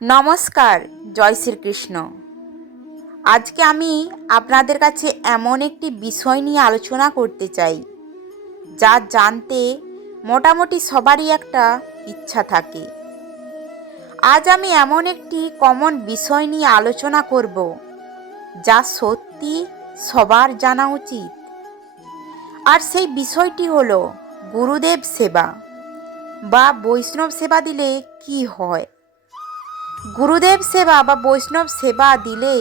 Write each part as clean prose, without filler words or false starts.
নমস্কার, জয় শ্রীকৃষ্ণ। আজকে আমি আপনাদের কাছে এমন একটি বিষয় নিয়ে আলোচনা করতে চাই, যা জানতে মোটামুটি সবারই একটা ইচ্ছা থাকে। আজ আমি এমন একটি কমন বিষয় নিয়ে আলোচনা করব, যা সত্যি সবার জানা উচিত। আর সেই বিষয়টি হলো গুরুদেব সেবা বা বৈষ্ণব সেবা দিলে কি হয়। গুরুদেব সেবা বা বৈষ্ণব সেবা দিলে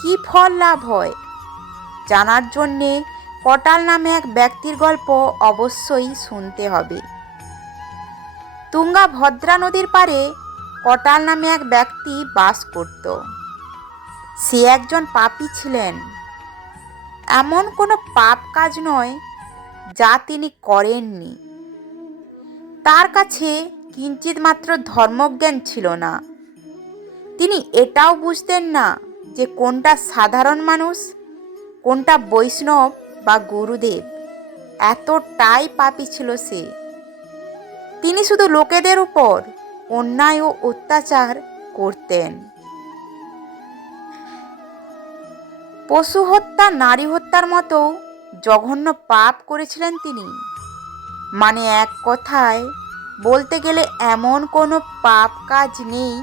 কি ফল লাভ হয়, জানার জন্যে কটাল নামে এক ব্যক্তির গল্প অবশ্যই শুনতে হবে। তুঙ্গা ভদ্রা নদীর পাড়ে কটাল নামে এক ব্যক্তি বাস করত। সে একজন পাপী ছিলেন। এমন কোনো পাপ কাজ নয় যা তিনি করেননি। তার কাছে কিঞ্চিত মাত্র ধর্মজ্ঞান ছিল না। তিনি এটাও বুঝতেন না যে কোনটা সাধারণ মানুষ, কোনটা বৈষ্ণব বা গুরুদেব। এতটাই পাপী ছিল সে। তিনি শুধু লোকেদের উপর অন্যায় ও অত্যাচার করতেন। পশু হত্যা, নারী হত্যার মতো জঘন্য পাপ করেছিলেন তিনি। মানে এক কথায় বলতে গেলে এমন কোনো পাপ কাজ নেই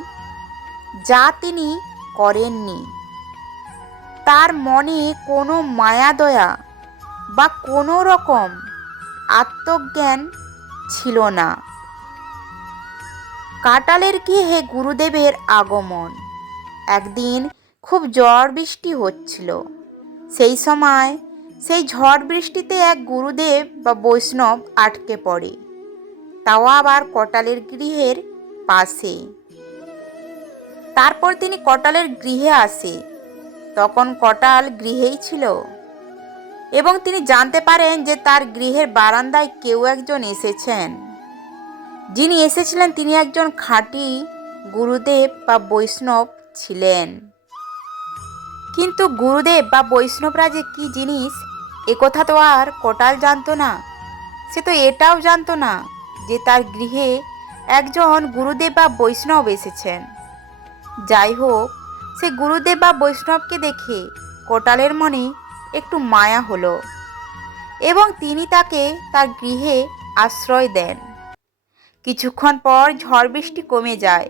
যা তিনি করেননি। তার মনে কোনো মায়া দয়া বা কোনো রকম আত্মজ্ঞান ছিল না। কাটালের গৃহে গুরুদেবের আগমন। একদিন খুব ঝড় বৃষ্টি হচ্ছিল। সেই সময় সেই ঝড় বৃষ্টিতে এক গুরুদেব বা বৈষ্ণব আটকে পড়ে, তাও আবার কটালের গৃহের পাশে। তারপর তিনি কটালের গৃহে আসে। তখন কটাল গৃহেই ছিল এবং তিনি জানতে পারেন যে তার গৃহের বারান্দায় কেউ একজন এসেছেন। যিনি এসেছিলেন তিনি একজন খাঁটি গুরুদেব বা বৈষ্ণব ছিলেন। কিন্তু গুরুদেব বা বৈষ্ণবরা যে কী জিনিস, একথা তো আর কটাল জানতো না। সে তো এটাও জানতো না যে তার গৃহে একজন গুরুদেব বা বৈষ্ণব এসেছেন। যাই হোক, সে গুরুদেব বা বৈষ্ণবকে দেখে কোটালের মনে একটু মায়া হলো এবং তিনি তাকে তার গৃহে আশ্রয় দেন। কিছুক্ষণ পর ঝড় বৃষ্টি কমে যায়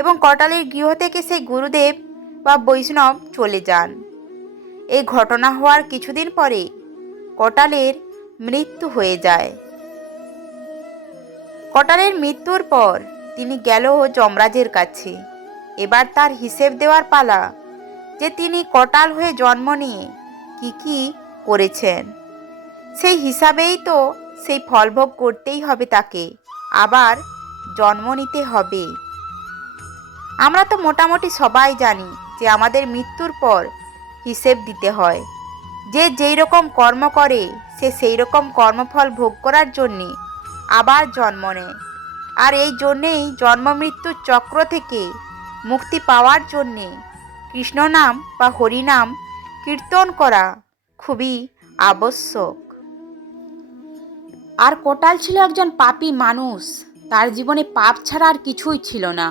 এবং কোটালের গৃহ থেকে সেই গুরুদেব বা বৈষ্ণব চলে যান। এই ঘটনা হওয়ার কিছুদিন পরে কোটালের মৃত্যু হয়ে যায়। কোটালের মৃত্যুর পর তিনি গেল যমরাজের কাছে। এবার তার হিসেব দেওয়ার পালা, যে তিনি কোটাল হয়ে জন্ম নিয়ে কি করেছেন। সেই হিসাবেই তো সেই ফলভোগ করতেই হবে তাকে, আবার জন্ম নিতে হবে। আমরা তো মোটামুটি সবাই জানি যে আমাদের মৃত্যুর পর হিসেব দিতে হয়। যে যেই রকম কর্ম করে সে সেই রকম কর্মফল ভোগ করার জন্যে আবার জন্ম নেয়। আর এই জন্যেই জন্ম মৃত্যুর চক্র থেকে মুক্তি পাওয়ার জন্যে কৃষ্ণ নাম বা হরিনাম কীর্তন করা খুবই আবশ্যক। আর কোটাল ছিল একজন পাপী মানুষ। তার জীবনে পাপ ছাড়া আর কিছুই ছিল না।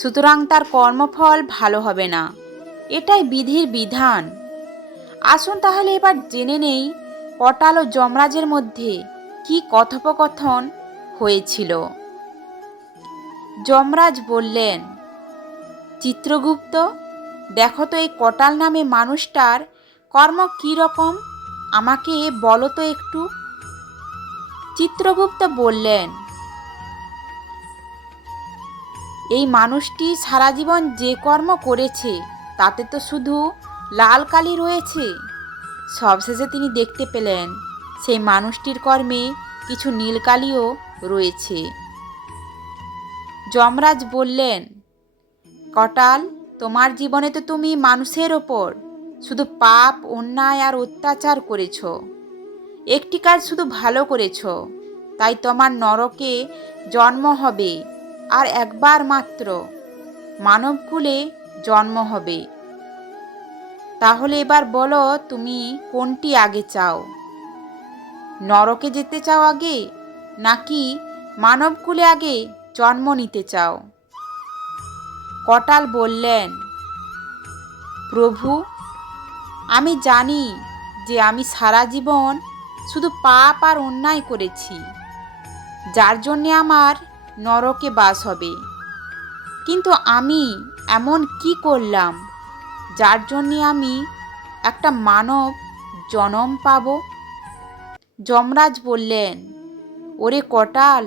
সুতরাং তার কর্মফল ভালো হবে না, এটাই বিধির বিধান। আসুন তাহলে এবার জেনে নেই কোটাল ও যমরাজের মধ্যে কি কথোপকথন হয়েছিল। যমরাজ বললেন, চিত্রগুপ্ত, দেখো তো এই কোটাল নামে মানুষটার কর্ম কী রকম, আমাকে বলো তো একটু। চিত্রগুপ্ত বললেন, এই মানুষটি সারা জীবন যে কর্ম করেছে তাতে তো শুধু লাল কালি রয়েছে। সবশেষে তিনি দেখতে পেলেন সেই মানুষটির কর্মে কিছু নীল কালিও রয়েছে। যমরাজ বললেন, কোটাল, তোমার জীবনে তো তুমি মানুষের ওপর শুধু পাপ, অন্যায় আর অত্যাচার করেছ। একটি কাজ শুধু ভালো করেছ, তাই তোমার নরকে জন্ম হবে, আর একবার মাত্র মানবকুলে জন্ম হবে। তাহলে এবার বলো, তুমি কোনটি আগে চাও? নরকে যেতে চাও আগে, নাকি মানবকুলে আগে জন্ম নিতে চাও? কটাল বললেন, প্রভু, আমি জানি যে আমি সারা জীবন শুধু পাপ আর অন্যায় করেছি, যার জন্যে আমার নরকে বাস হবে। কিন্তু আমি এমন কি করলাম যার জন্যে আমি একটা মানব জনম পাব? যমরাজ বললেন, ওরে কটাল,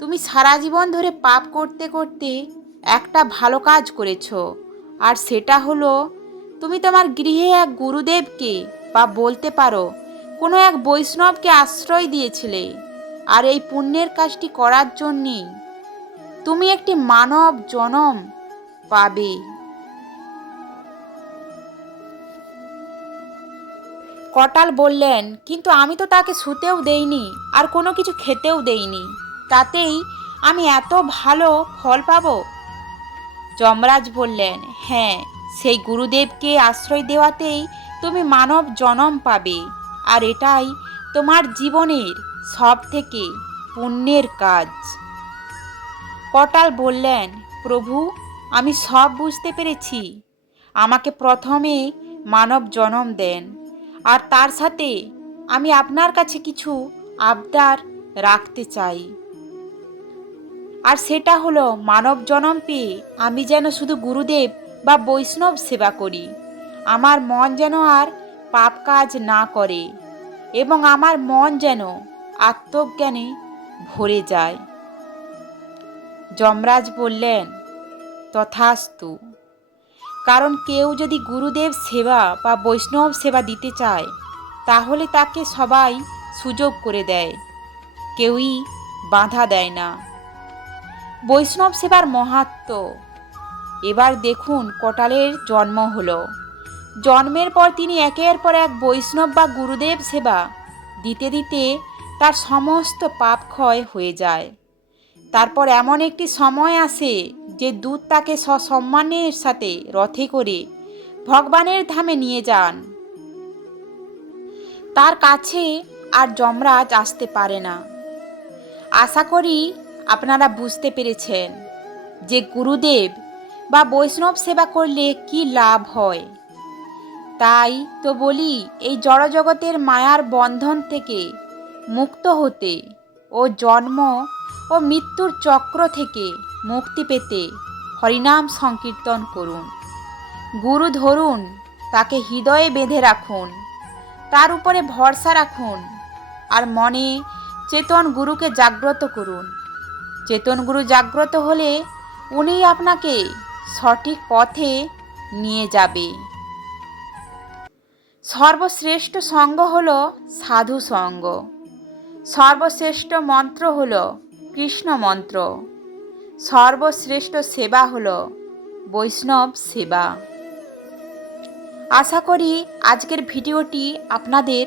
তুমি সারা জীবন ধরে পাপ করতে করতে একটা ভালো কাজ করেছো, আর সেটা হলো তুমি তোমার গৃহে এক গুরুদেবকে বা বলতে পারো কোনো এক বৈষ্ণবকে আশ্রয় দিয়েছিলে। আর এই পুণ্যের কাজটি করার জন্যেই তুমি একটি মানব জনম পাবে। কটাল বললেন, কিন্তু আমি তো তাকে শুতেও দেইনি আর কোনো কিছু খেতেও দেইনি, তাতেই আমি এত ভালো ফল পাবো? যমরাজ বললেন, হ্যাঁ, সেই গুরুদেবকে আশ্রয় দেওয়াতেই তুমি মানব জনম পাবে, আর এটাই তোমার জীবনের সব থেকে পুণ্যের কাজ। কটাল বললেন, প্রভু, আমি সব বুঝতে পেরেছি। আমাকে প্রথমে মানব জনম দেন, আর তার সাথে আমি আপনার কাছে কিছু আবদার রাখতে চাই। আর সেটা হলো, মানব জনম পেয়ে আমি যেন শুধু গুরুদেব বা বৈষ্ণব সেবা করি, আমার মন যেন আর পাপ কাজ না করে, এবং আমার মন যেন আত্মজ্ঞানে ভরে যায়। যমরাজ বললেন, তথাস্তু। কারণ কেউ যদি গুরুদেব সেবা বা বৈষ্ণব সেবা দিতে চায়, তাহলে তাকে সবাই সুযোগ করে দেয়, কেউই বাধা দেয় না। বৈষ্ণব সেবার মাহাত্ম্য। এবার দেখুন, কটালের জন্ম হলো। জন্মের পর তিনি একের পর এক বৈষ্ণব বা গুরুদেব সেবা দিতে দিতে তার সমস্ত পাপ ক্ষয় হয়ে যায়। তারপর এমন একটি সময় আসে যে দূত তাকে সসম্মানের সাথে রথে করে ভগবানের ধামে নিয়ে যান। তার কাছে আর যমরাজ আসতে পারে না। আশা করি আপনারা বুঝতে পেরেছেন যে গুরুদেব বা বৈষ্ণব সেবা করলে কি লাভ হয়। তাই তো বলি, এই জড়জগতের মায়ার বন্ধন থেকে মুক্ত হতে ও জন্ম ও মৃত্যুর চক্র থেকে মুক্তি পেতে হরিনাম সংকীর্তন করুন, গুরু ধরুন, তাকে হৃদয়ে বেঁধে রাখুন, তার উপরে ভরসা রাখুন, আর মনে চেতন গুরুকে জাগ্রত করুন। চেতন গুরু জাগ্রত হলে উনি আপনাকে সঠিক পথে নিয়ে যাবে। সর্বশ্রেষ্ঠ সঙ্গ হল সাধু সঙ্গ। সর্বশ্রেষ্ঠ মন্ত্র হল কৃষ্ণ মন্ত্র। সর্বশ্রেষ্ঠ সেবা হল বৈষ্ণব সেবা। আশা করি আজকের ভিডিওটি আপনাদের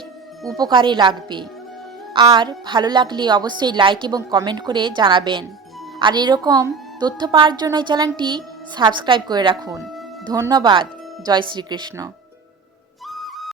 উপকারে লাগবে, আর ভালো লাগলে অবশ্যই লাইক এবং কমেন্ট করে জানাবেন। আর এরকম তথ্য পাওয়ার জন্য এই চ্যানেলটি সাবস্ক্রাইব করে রাখুন। ধন্যবাদ। জয় শ্রীকৃষ্ণ।